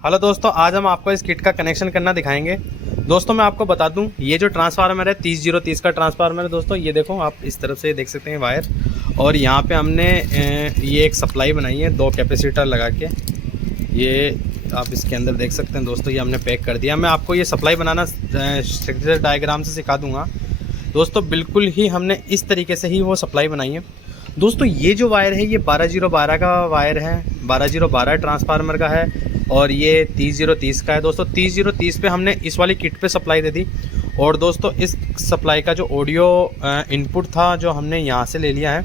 Hello दोस्तों, आज हम आपको इस किट का कनेक्शन करना दिखाएंगे। दोस्तों मैं आपको बता दूं, ये जो ट्रांसफार्मर है 3030 का ट्रांसफार्मर है। दोस्तों ये देखो, आप इस तरफ से देख सकते हैं वायर, और यहाँ पे हमने ये एक सप्लाई बनाई है 2 कैपेसिटर लगा के। ये आप इसके अंदर देख सकते हैं दोस्तों, ये हमने पैक कर दिया। मैं आपको ये सप्लाई बनाना स्ट्रक्चर डायग्राम से सिखा दूँगा दोस्तों। बिल्कुल ही हमने इस तरीके से ही वो सप्लाई बनाई है। दोस्तों ये जो वायर है ये 12012 का वायर है, 12012 ट्रांसफार्मर का है, और ये 3030 का है। दोस्तों 3030 पे हमने इस वाली किट पे सप्लाई दे दी। और दोस्तों इस सप्लाई का जो ऑडियो इनपुट था जो हमने यहाँ से ले लिया है।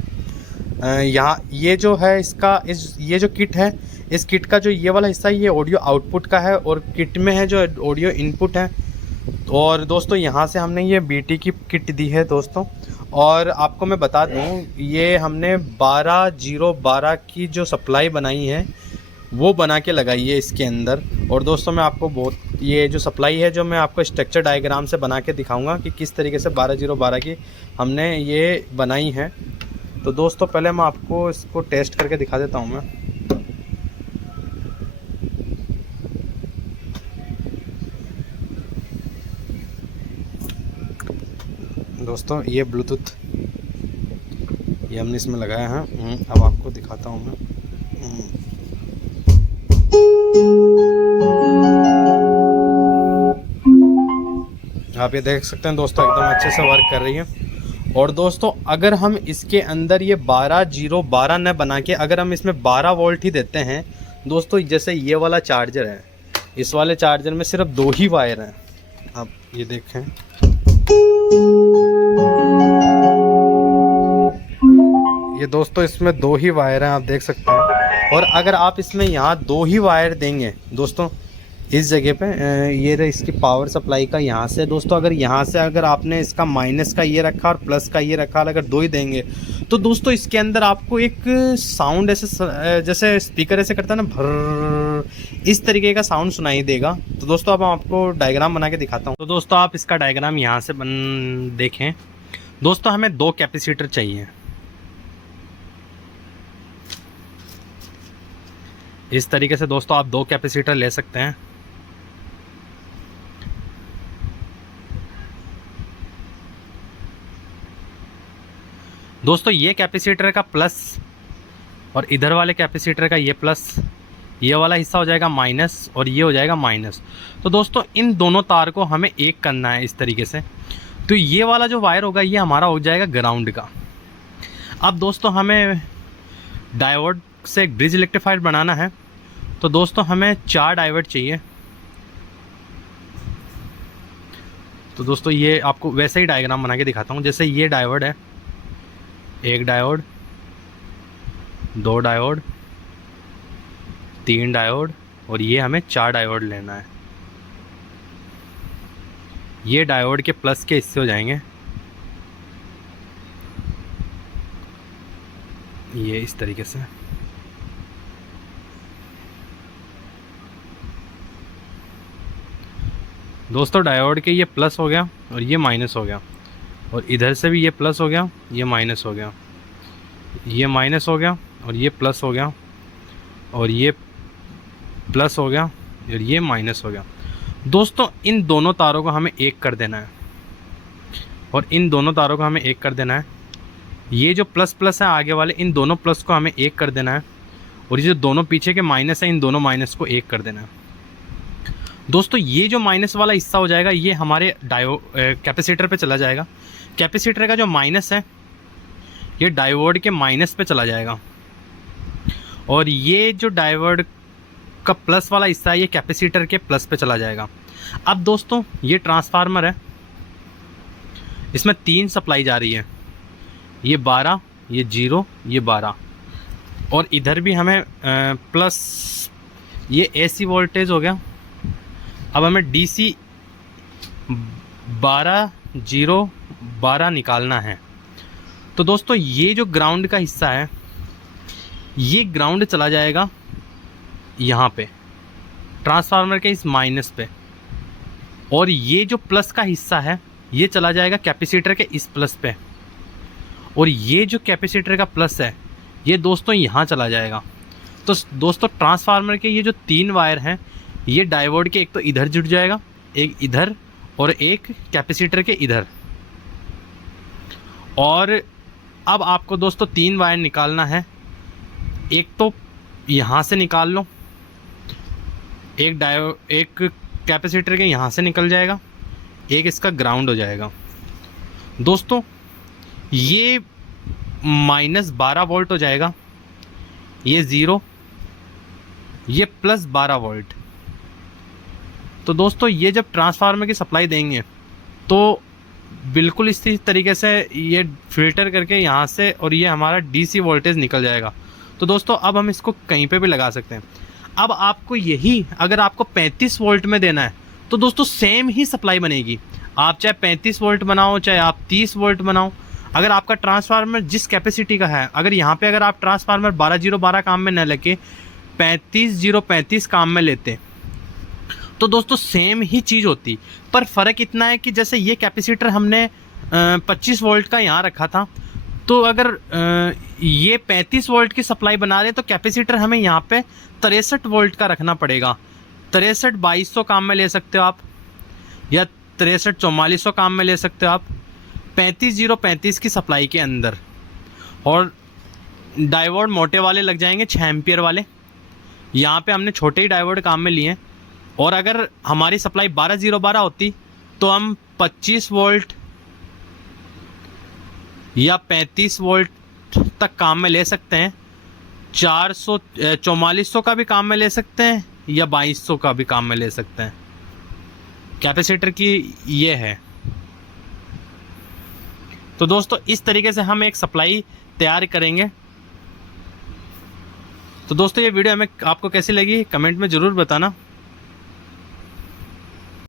यहाँ ये जो है इसका ये जो किट है, इस किट का जो ये वाला हिस्सा है ये ऑडियो आउटपुट का है, और किट में है जो ऑडियो इनपुट है। और दोस्तों यहाँ से हमने ये BT की किट दी है दोस्तों। और आपको मैं बता दूँ, ये हमने 12012 की जो सप्लाई बनाई है वो बना के लगाई है इसके अंदर। और दोस्तों मैं आपको ये जो सप्लाई है जो मैं आपको स्ट्रक्चर डायग्राम से बना के दिखाऊंगा कि किस तरीके से 12012 की हमने ये बनाई है। तो दोस्तों पहले मैं आपको इसको टेस्ट करके दिखा देता हूँ मैं। दोस्तों ये ब्लूटूथ ये हमने इसमें लगाया है। अब आपको दिखाता हूँ मैं। आप ये देख सकते हैं दोस्तों, एकदम अच्छे से वर्क कर रही है। और दोस्तों अगर हम इसके अंदर ये 12012 न बना के अगर हम इसमें 12 वोल्ट ही देते हैं दोस्तों, जैसे ये वाला चार्जर है, इस वाले चार्जर में सिर्फ 2 ही वायर हैं। आप ये देखें, ये दोस्तों इसमें 2 ही वायर हैं, आप देख सकते हैं। और अगर आप इसमें यहाँ 2 ही वायर देंगे दोस्तों इस जगह पे, ये रहा इसकी पावर सप्लाई का यहाँ से दोस्तों, अगर यहाँ से अगर आपने इसका माइनस का ये रखा और प्लस का ये रखा, अगर 2 ही देंगे तो दोस्तों इसके अंदर आपको एक साउंड ऐसे जैसे स्पीकर ऐसे करता है ना, भर, इस तरीके का साउंड सुनाई देगा। तो दोस्तों अब आपको डायग्राम बना के दिखाता हूँ। तो दोस्तों आप इसका डायग्राम यहाँ से देखें। दोस्तों हमें 2 कैपेसिटर चाहिए। इस तरीके से दोस्तों आप 2 कैपेसिटर ले सकते हैं। दोस्तों ये कैपेसिटर का प्लस और इधर वाले कैपेसिटर का ये प्लस, ये वाला हिस्सा हो जाएगा माइनस और ये हो जाएगा माइनस। तो दोस्तों इन दोनों तार को हमें एक करना है इस तरीके से। तो ये वाला जो वायर होगा ये हमारा हो जाएगा ग्राउंड का। अब दोस्तों हमें डायोड से एक ब्रिज इलेक्ट्रीफायर बनाना है। तो दोस्तों हमें 4 डायोड चाहिए। तो दोस्तों ये आपको वैसे ही डायग्राम बना के दिखाता हूँ। जैसे ये डायोड है, 1 डायोड, 2 डायोड, 3 डायोड, और ये हमें 4 डायोड लेना है। ये डायोड के प्लस के हिस्से हो जाएंगे, ये इस तरीके से। दोस्तों डायोड के ये प्लस हो गया और ये माइनस हो गया, और इधर से भी ये प्लस हो गया, ये माइनस हो गया, ये माइनस हो गया, और ये प्लस हो गया, और ये प्लस हो गया, और ये माइनस हो गया। दोस्तों इन दोनों तारों को हमें एक कर देना है, और इन दोनों तारों को हमें एक कर देना है। ये जो प्लस प्लस है आगे वाले, इन दोनों प्लस को हमें एक कर देना है, और ये जो दोनों पीछे के माइनस है इन दोनों माइनस को एक कर देना है। दोस्तों ये जो माइनस वाला हिस्सा हो जाएगा ये हमारे कैपेसिटर पे चला जाएगा। कैपेसिटर का जो माइनस है ये डायोड के माइनस पे चला जाएगा, और ये जो डायोड का प्लस वाला हिस्सा है ये कैपेसिटर के प्लस पे चला जाएगा। अब दोस्तों ये ट्रांसफार्मर है, इसमें 3 सप्लाई जा रही है, ये 12, ये 0, ये 12, और इधर भी हमें प्लस, ये AC वोल्टेज हो गया। अब हमें DC 12 निकालना है। तो दोस्तों ये जो ग्राउंड का हिस्सा है ये ग्राउंड चला जाएगा यहाँ पे ट्रांसफार्मर के इस माइनस पे, और ये जो प्लस का हिस्सा है ये चला जाएगा कैपेसिटर के इस प्लस पे, और ये जो कैपेसिटर का प्लस है ये दोस्तों यहाँ चला जाएगा। तो दोस्तों ट्रांसफार्मर के ये जो 3 वायर हैं ये डायोड के एक तो इधर जुड़ जाएगा, एक इधर और एक कैपेसिटर के इधर। और अब आपको दोस्तों 3 वायर निकालना है। एक तो यहाँ से निकाल लो, एक कैपेसिटर के यहाँ से निकल जाएगा, एक इसका ग्राउंड हो जाएगा। दोस्तों ये -12 वोल्ट हो जाएगा, ये 0, ये +12 वोल्ट। तो दोस्तों ये जब ट्रांसफार्मर की सप्लाई देंगे तो बिल्कुल इसी तरीके से ये फिल्टर करके यहाँ से, और ये हमारा डीसी वोल्टेज निकल जाएगा। तो दोस्तों अब हम इसको कहीं पे भी लगा सकते हैं। अब आपको यही अगर आपको 35 वोल्ट में देना है तो दोस्तों सेम ही सप्लाई बनेगी। आप चाहे 35 वोल्ट बनाओ, चाहे आप 30 वोल्ट बनाओ। अगर आपका ट्रांसफार्मर जिस कैपेसिटी का है, अगर यहाँ पे अगर आप ट्रांसफार्मर 12012 काम में न लेके 35035 काम में लेते तो दोस्तों सेम ही चीज़ होती। पर फ़र्क इतना है कि जैसे ये कैपेसिटर हमने 25 वोल्ट का यहाँ रखा था, तो अगर ये 35 वोल्ट की सप्लाई बना रहे हैं तो कैपेसिटर हमें यहाँ पे 63 वोल्ट का रखना पड़ेगा। 63 2200 काम में ले सकते हो आप, या 63 4400 काम में ले सकते हो आप, 35035 की सप्लाई के अंदर। और डायोड मोटे वाले लग जाएंगे 6 एम्पियर वाले। यहाँ पे हमने छोटे ही डायोड काम में लिए हैं। और अगर हमारी सप्लाई 12012 होती तो हम 25 वोल्ट या 35 वोल्ट तक काम में ले सकते हैं, 4400 का भी काम में ले सकते हैं, या 2200 का भी काम में ले सकते हैं। कैपेसिटर की ये है। तो दोस्तों इस तरीके से हम एक सप्लाई तैयार करेंगे। तो दोस्तों ये वीडियो हमें आपको कैसी लगी कमेंट में ज़रूर बताना।